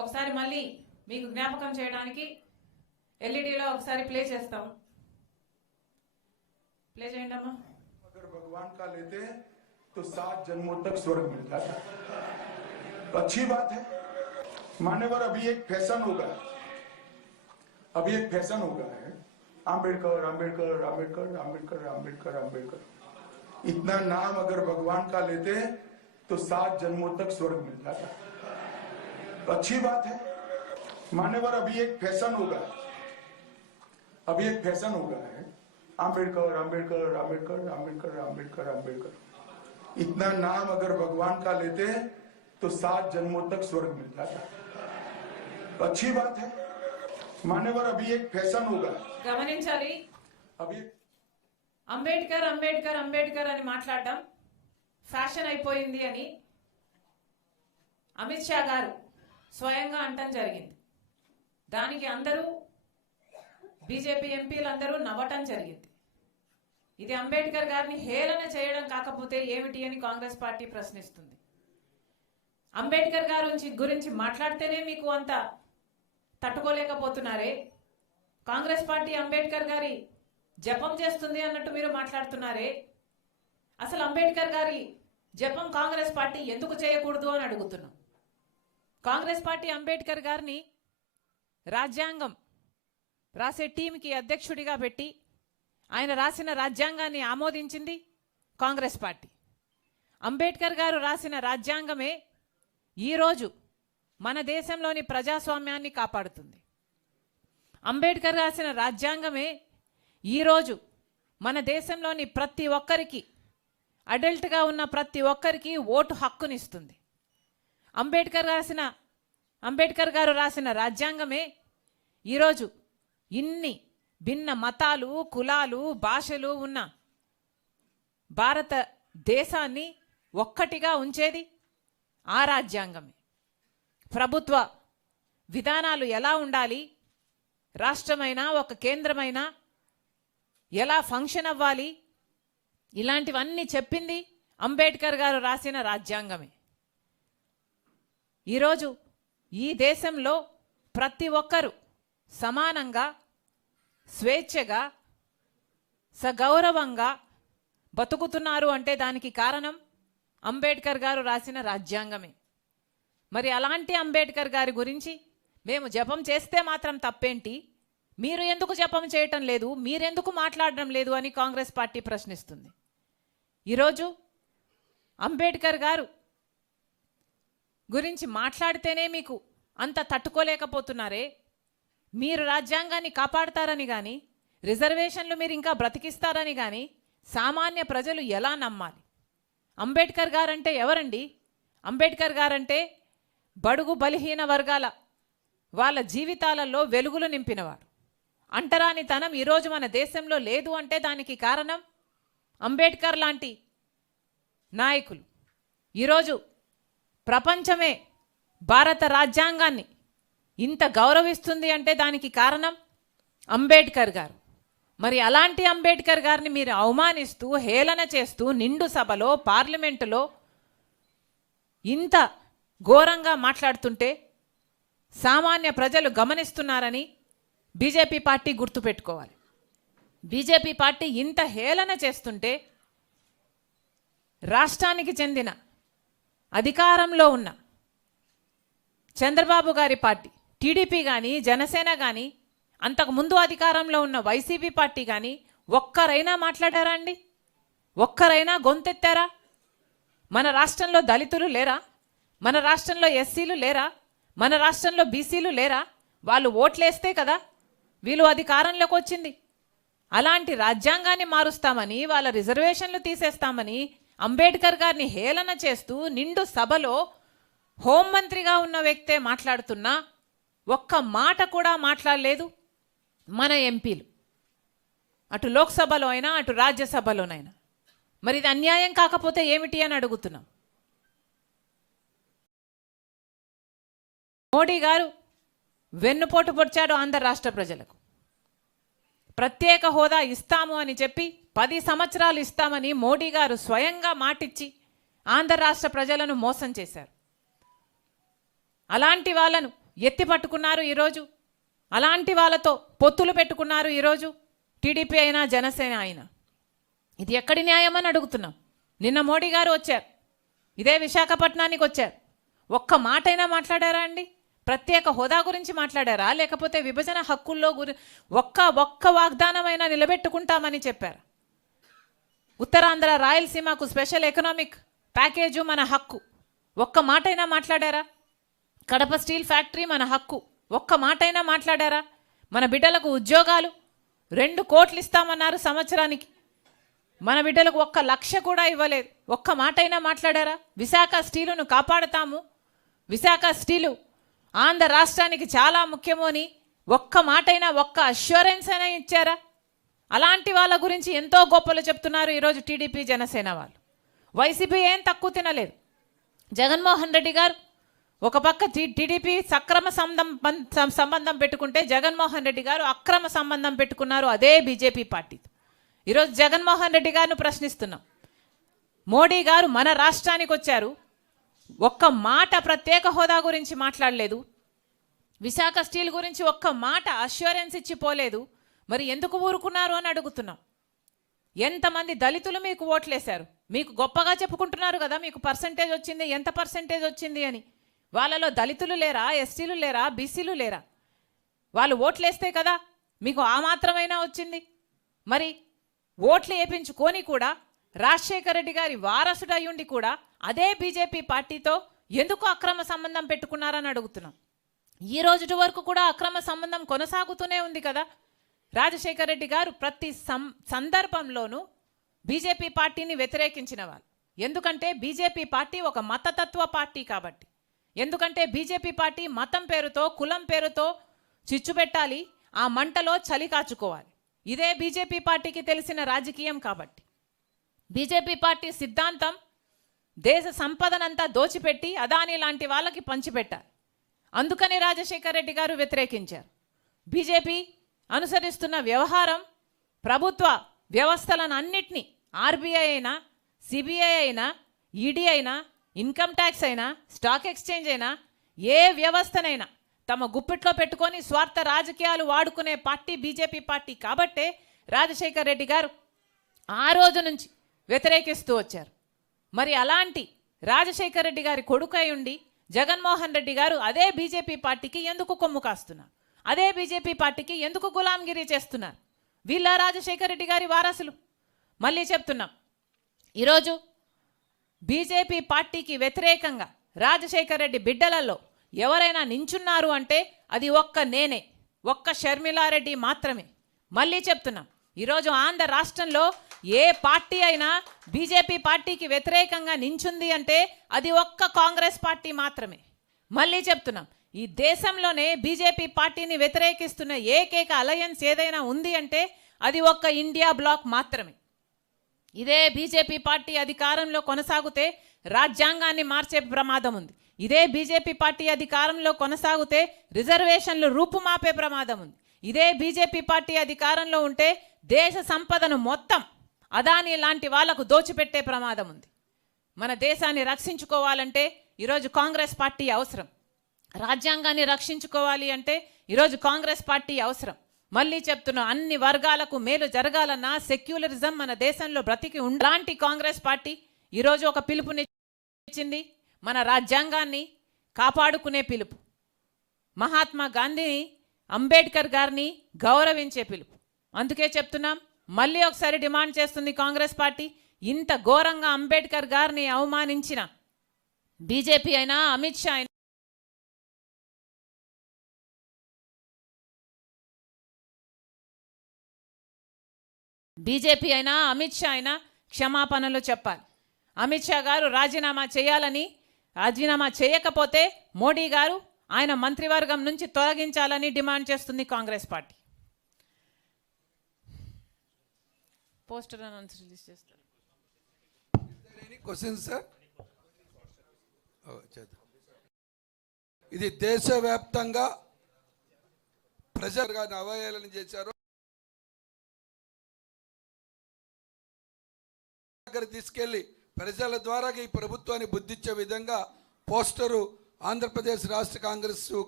ఒకసారి మళ్ళీ మీకు జ్ఞాపకం చేయడానికి ఎల్ఈడీలో ఒకసారి ప్లే చేస్తాం. प्ले చేయండి అమ్మా. अगर भगवान का लेते तो 7 जन्मों तक स्वर्ग मिल जाता. तो अच्छी बात है. मान्यवर अभी एक फैशन होगा, अभी एक फैशन होगा है आंबेडकर आंबेडकर आंबेडकर आंबेडकर आंबेडकर आंबेडकर. इतना नाम अगर भगवान का लेते तो 7 जन्मों तक स्वर्ग मिल जाता. तो अच्छी बात है. मान्यवर अभी एक फैशन होगा, अभी एक फैशन होगा है आंबेडकर आंबेडकर आंबेडकर आंबेडकर आंबेडकर आंबेडकर. इतना नाम अगर भगवान का लेते तो 7 जन्मों तक स्वर्ग मिल जाता. तो अच्छी बात है. मान्यवर अभी एक फैशन होगा. గమనించాలి, अभी అంబేద్కర్ అంబేద్కర్ అంబేద్కర్ అని మాట్లాడడం ఫ్యాషన్ అయిపోయింది అని అమిత్ షా గారు స్వయంగా అంటం జరిగింది. దానికి అందరూ బీజేపీ ఎంపీలు అందరూ నవ్వటం జరిగింది. ఇది అంబేద్కర్ గారిని హేళన చేయడం కాకపోతే ఏమిటి అని కాంగ్రెస్ పార్టీ ప్రశ్నిస్తుంది. అంబేద్కర్ గారి గురించి మాట్లాడితేనే మీకు అంత తట్టుకోలేకపోతున్నారే, కాంగ్రెస్ పార్టీ అంబేద్కర్ గారి జపం చేస్తుంది అన్నట్టు మీరు మాట్లాడుతున్నారే. అసలు అంబేద్కర్ గారి జపం కాంగ్రెస్ పార్టీ ఎందుకు చేయకూడదు అని అడుగుతున్నాం. కాంగ్రెస్ పార్టీ అంబేద్కర్ గారిని రాజ్యాంగం రాసే టీంకి అధ్యక్షుడిగా పెట్టి ఆయన రాసిన రాజ్యాంగాన్ని ఆమోదించింది కాంగ్రెస్ పార్టీ. అంబేద్కర్ గారు రాసిన రాజ్యాంగమే ఈరోజు మన దేశంలోని ప్రజాస్వామ్యాన్ని కాపాడుతుంది. అంబేద్కర్ రాసిన రాజ్యాంగమే ఈరోజు మన దేశంలోని ప్రతి ఒక్కరికి, అడల్ట్గా ఉన్న ప్రతి ఒక్కరికి ఓటు హక్కునిస్తుంది. అంబేద్కర్ గారు రాసిన రాజ్యాంగమే ఈరోజు ఇన్ని భిన్న మతాలు, కులాలు, భాషలు ఉన్న భారతదేశాన్ని ఒక్కటిగా ఉంచేది ఆ రాజ్యాంగమే. ప్రభుత్వ విధానాలు ఎలా ఉండాలి, రాష్ట్రమైనా ఒక కేంద్రమైనా ఎలా ఫంక్షన్ అవ్వాలి, ఇలాంటివన్నీ చెప్పింది అంబేద్కర్ గారు రాసిన రాజ్యాంగమే. ఈరోజు ఈ దేశంలో ప్రతి ఒక్కరూ సమానంగా, స్వేచ్ఛగా, సగౌరవంగా బతుకుతున్నారు అంటే దానికి కారణం అంబేద్కర్ గారు రాసిన రాజ్యాంగమే. మరి అలాంటి అంబేద్కర్ గారి గురించి మేము జపం చేస్తే మాత్రం తప్పేంటి, మీరు ఎందుకు జపం చేయటం లేదు, మీరెందుకు మాట్లాడడం లేదు అని కాంగ్రెస్ పార్టీ ప్రశ్నిస్తుంది. ఈరోజు అంబేద్కర్ గారు గురించి మాట్లాడితేనే మీకు అంత తట్టుకోలేకపోతున్నారే. మీరు రాజ్యాంగాన్ని కాపాడతారని కానీ, రిజర్వేషన్లు మీరు ఇంకా బ్రతికిస్తారని కానీ సామాన్య ప్రజలు ఎలా నమ్మాలి? అంబేద్కర్ గారంటే ఎవరండి? అంబేద్కర్ గారంటే బడుగు బలహీన వర్గాల వాళ్ళ జీవితాలలో వెలుగులు నింపినవాడు. అంటరానితనం ఈరోజు మన దేశంలో లేదు అంటే దానికి కారణం అంబేద్కర్ లాంటి నాయకులు. ఈరోజు ప్రపంచమే భారత రాజ్యాంగాన్ని ఇంత గౌరవిస్తుంది అంటే దానికి కారణం అంబేద్కర్ గారు. మరి అలాంటి అంబేద్కర్ గారిని మీరు అవమానిస్తూ, హేళన చేస్తూ నిండు సభలో, పార్లమెంటులో ఇంత ఘోరంగా మాట్లాడుతుంటే సామాన్య ప్రజలు గమనిస్తున్నారని బీజేపీ పార్టీ గుర్తుపెట్టుకోవాలి. బీజేపీ పార్టీ ఇంత హేళన చేస్తుంటే రాష్ట్రానికి చెందిన అధికారంలో ఉన్న చంద్రబాబు గారి పార్టీ టీడీపీ కానీ, జనసేన కానీ, అంతకుముందు అధికారంలో ఉన్న వైసీపీ పార్టీ కానీ ఒక్కరైనా మాట్లాడారా అండి? ఒక్కరైనా గొంతెత్తారా? మన రాష్ట్రంలో దళితులు లేరా? మన రాష్ట్రంలో ఎస్సీలు లేరా? మన రాష్ట్రంలో బీసీలు లేరా? వాళ్ళు ఓట్లేస్తే కదా వీళ్ళు అధికారంలోకి వచ్చింది. అలాంటి రాజ్యాంగాన్ని మారుస్తామని, వాళ్ళ రిజర్వేషన్లు తీసేస్తామని అంబేద్కర్ గారిని హేళన చేస్తూ నిండు సభలో హోంమంత్రిగా ఉన్న వ్యక్తే మాట్లాడుతున్నా ఒక్క మాట కూడా మాట్లాడలేదు మన ఎంపీలు, అటు లోక్సభలో అయినా అటు రాజ్యసభలోనైనా. మరి ఇది అన్యాయం కాకపోతే ఏమిటి అని అడుగుతున్నాం. మోడీ గారు వెన్నుపోటు పొడిచాడు ఆంధ్ర రాష్ట్ర ప్రజలకు. ప్రత్యేక హోదా ఇస్తాము అని చెప్పి 10 సంవత్సరాలు ఇస్తామని మోడీ గారు స్వయంగా మాటిచ్చి ఆంధ్ర రాష్ట్ర ప్రజలను మోసం చేశారు. అలాంటి వాళ్ళను ఎత్తి పట్టుకున్నారు ఈరోజు. అలాంటి వాళ్ళతో పొత్తులు పెట్టుకున్నారు ఈరోజు టీడీపీ అయినా జనసేన అయినా. ఇది ఎక్కడి న్యాయం అని అడుగుతున్నాం. నిన్న మోడీ గారు వచ్చారు, ఇదే విశాఖపట్నానికి వచ్చారు. ఒక్క మాటైనా మాట్లాడారా అండి? ప్రత్యేక హోదా గురించి మాట్లాడారా, లేకపోతే విభజన హక్కుల్లో ఒక్క వాగ్దానమైనా నిలబెట్టుకుంటామని చెప్పారు? ఉత్తరాంధ్ర రాయలసీమకు స్పెషల్ ఎకనామిక్ ప్యాకేజు మన హక్కు, ఒక్క మాటైనా మాట్లాడారా? కడప స్టీల్ ఫ్యాక్టరీ మన హక్కు, ఒక్క మాటైనా మాట్లాడారా? మన బిడ్డలకు ఉద్యోగాలు 2 కోట్లు ఇస్తామన్నారు సంవత్సరానికి, మన బిడ్డలకు 1 లక్ష కూడా ఇవ్వలేదు. ఒక్క మాటైనా మాట్లాడారా? విశాఖ స్టీలును కాపాడుతాము, విశాఖ స్టీలు ఆంధ్ర రాష్ట్రానికి చాలా ముఖ్యము అని ఒక్క మాటైనా, ఒక్క అష్యూరెన్స్ అయినా ఇచ్చారా? అలాంటి వాళ్ళ గురించి ఎంతో గొప్పలు చెప్తున్నారు ఈరోజు టీడీపీ జనసేన వాళ్ళు. వైసీపీ ఏం తక్కువ తినలేదు. జగన్మోహన్ రెడ్డి గారు ఒక పక్క టీడీపీ సక్రమ సంబంధం పెట్టుకుంటే, జగన్మోహన్ రెడ్డి గారు అక్రమ సంబంధం పెట్టుకున్నారు అదే బీజేపీ పార్టీతో. ఈరోజు జగన్మోహన్ రెడ్డి గారిని ప్రశ్నిస్తున్నాం. మోడీ గారు మన రాష్ట్రానికి వచ్చారు, ఒక్క మాట ప్రత్యేక హోదా గురించి మాట్లాడలేదు, విశాఖ స్టీల్ గురించి ఒక్క మాట అష్యూరెన్స్ ఇచ్చిపోలేదు. మరి ఎందుకు ఊరుకున్నారు అని అడుగుతున్నాం. ఎంతమంది దళితులు మీకు ఓట్లేశారు? మీకు గొప్పగా చెప్పుకుంటున్నారు కదా మీకు పర్సంటేజ్ వచ్చింది, ఎంత పర్సంటేజ్ వచ్చింది అని. వాళ్ళలో దళితులు లేరా, ఎస్టీలు లేరా, బీసీలు లేరా? వాళ్ళు ఓట్లేస్తే కదా మీకు ఆ మాత్రమైనా వచ్చింది. మరి ఓట్లు వేయించుకొని కూడా రాజశేఖర రెడ్డి గారి వారసుడు అయ్యుండి కూడా అదే బీజేపీ పార్టీతో ఎందుకు అక్రమ సంబంధం పెట్టుకున్నారని అడుగుతున్నాం. ఈ రోజు వరకు కూడా అక్రమ సంబంధం కొనసాగుతూనే ఉంది కదా. రాజశేఖర రెడ్డి గారు ప్రతి సందర్భంలోనూ బీజేపీ పార్టీని వ్యతిరేకించిన వాళ్ళు. ఎందుకంటే బీజేపీ పార్టీ ఒక మతతత్వ పార్టీ కాబట్టి. ఎందుకంటే బీజేపీ పార్టీ మతం పేరుతో, కులం పేరుతో చిచ్చు పెట్టాలి, ఆ మంటలో చలి కాచుకోవాలి. ఇదే బీజేపీ పార్టీకి తెలిసిన రాజకీయం కాబట్టి. బీజేపీ పార్టీ సిద్ధాంతం దేశ సంపదనంతా దోచిపెట్టి అదానీ లాంటి వాళ్ళకి పంచిపెట్టాలి. అందుకని రాజశేఖర రెడ్డి గారు వ్యతిరేకించారు. బీజేపీ అనుసరిస్తున్న వ్యవహారం ప్రభుత్వ వ్యవస్థలను అన్నిటినీ, ఆర్బీఐ అయినా, సిబిఐ అయినా, ఈడీ అయినా, ఇన్కమ్ ట్యాక్స్ అయినా, స్టాక్ ఎక్స్చేంజ్ అయినా, ఏ వ్యవస్థనైనా తమ గుప్పిట్లో పెట్టుకొని స్వార్థ రాజకీయాలు వాడుకునే పార్టీ బీజేపీ పార్టీ కాబట్టే రాజశేఖర రెడ్డి గారు ఆ రోజు నుంచి వ్యతిరేకిస్తూ వచ్చారు. మరి అలాంటి రాజశేఖర రెడ్డి గారి కొడుకై ఉండి జగన్మోహన్ రెడ్డి గారు అదే బీజేపీ పార్టీకి ఎందుకు కొమ్ము కాస్తున్నారు? అదే బీజేపీ పార్టీకి ఎందుకు గులాంగిరి చేస్తున్నారు? వీళ్ళ రాజశేఖర రెడ్డి గారి వారసులు. మళ్ళీ చెప్తున్నాం, ఈరోజు బీజేపీ పార్టీకి వ్యతిరేకంగా రాజశేఖర రెడ్డి బిడ్డలలో ఎవరైనా నించున్నారు అంటే అది నేనే, ఒక్క షర్మిలారెడ్డి మాత్రమే. మళ్ళీ చెప్తున్నాం, ఈరోజు ఆంధ్ర రాష్ట్రంలో ఏ పార్టీ అయినా బీజేపీ పార్టీకి వ్యతిరేకంగా నించుంది అంటే అది కాంగ్రెస్ పార్టీ మాత్రమే. మళ్ళీ చెప్తున్నాం, ఈ దేశంలోనే బీజేపీ పార్టీని వ్యతిరేకిస్తున్న ఏకైక అలయన్స్ ఏదైనా ఉంది అంటే అది ఇండియా బ్లాక్ మాత్రమే. ఇదే బీజేపీ పార్టీ అధికారంలో కొనసాగితే రాజ్యాంగాన్ని మార్చే ప్రమాదం ఉంది. ఇదే బీజేపీ పార్టీ అధికారంలో కొనసాగితే రిజర్వేషన్లు రూపుమాపే ప్రమాదం ఉంది. ఇదే బీజేపీ పార్టీ అధికారంలో ఉంటే దేశ సంపదను మొత్తం అదానీ లాంటి వాళ్లకు దోచిపెట్టే ప్రమాదం ఉంది. మన దేశాన్ని రక్షించుకోవాలంటే ఈరోజు కాంగ్రెస్ పార్టీ అవసరం. రాజ్యాంగాన్ని రక్షించుకోవాలి అంటే ఈరోజు కాంగ్రెస్ పార్టీ అవసరం. మళ్ళీ చెప్తున్నా, అన్ని వర్గాలకు మేలు జరగాలన్నా సెక్యులరిజం మన దేశంలో బ్రతికి ఉండాలంటి కాంగ్రెస్ పార్టీ ఈరోజు ఒక పిలుపునిచ్చింది, మన రాజ్యాంగాన్ని కాపాడుకునే పిలుపు, మహాత్మా గాంధీని, అంబేద్కర్ గారిని గౌరవించే పిలుపు. అందుకే చెప్తున్నాం, మళ్ళీ ఒకసారి డిమాండ్ చేస్తుంది కాంగ్రెస్ పార్టీ, ఇంత ఘోరంగా అంబేద్కర్ గారిని అవమానించిన బీజేపీ అయినా, అమిత్ షా అయినా, బీజేపీ అయినా, అమిత్ షా అయినా క్షమాపణలు చెప్పాలి. అమిత్ షా గారు రాజీనామా చేయాలని, రాజీనామా చేయకపోతే మోడీ గారు ఆయన మంత్రివర్గం నుంచి తొలగించాలని డిమాండ్ చేస్తుంది Congress party. Poster announce release చేస్తారు. ఇది దేశవ్యాప్తంగా ప్రజలుగా అవహేళన చేశారు. తీసుకెళ్లి ప్రజల ద్వారా ఈ ప్రభుత్వాన్ని బుద్ధిచ్చే విధంగా పోస్టరు ఆంధ్రప్రదేశ్ రాష్ట్ర కాంగ్రెస్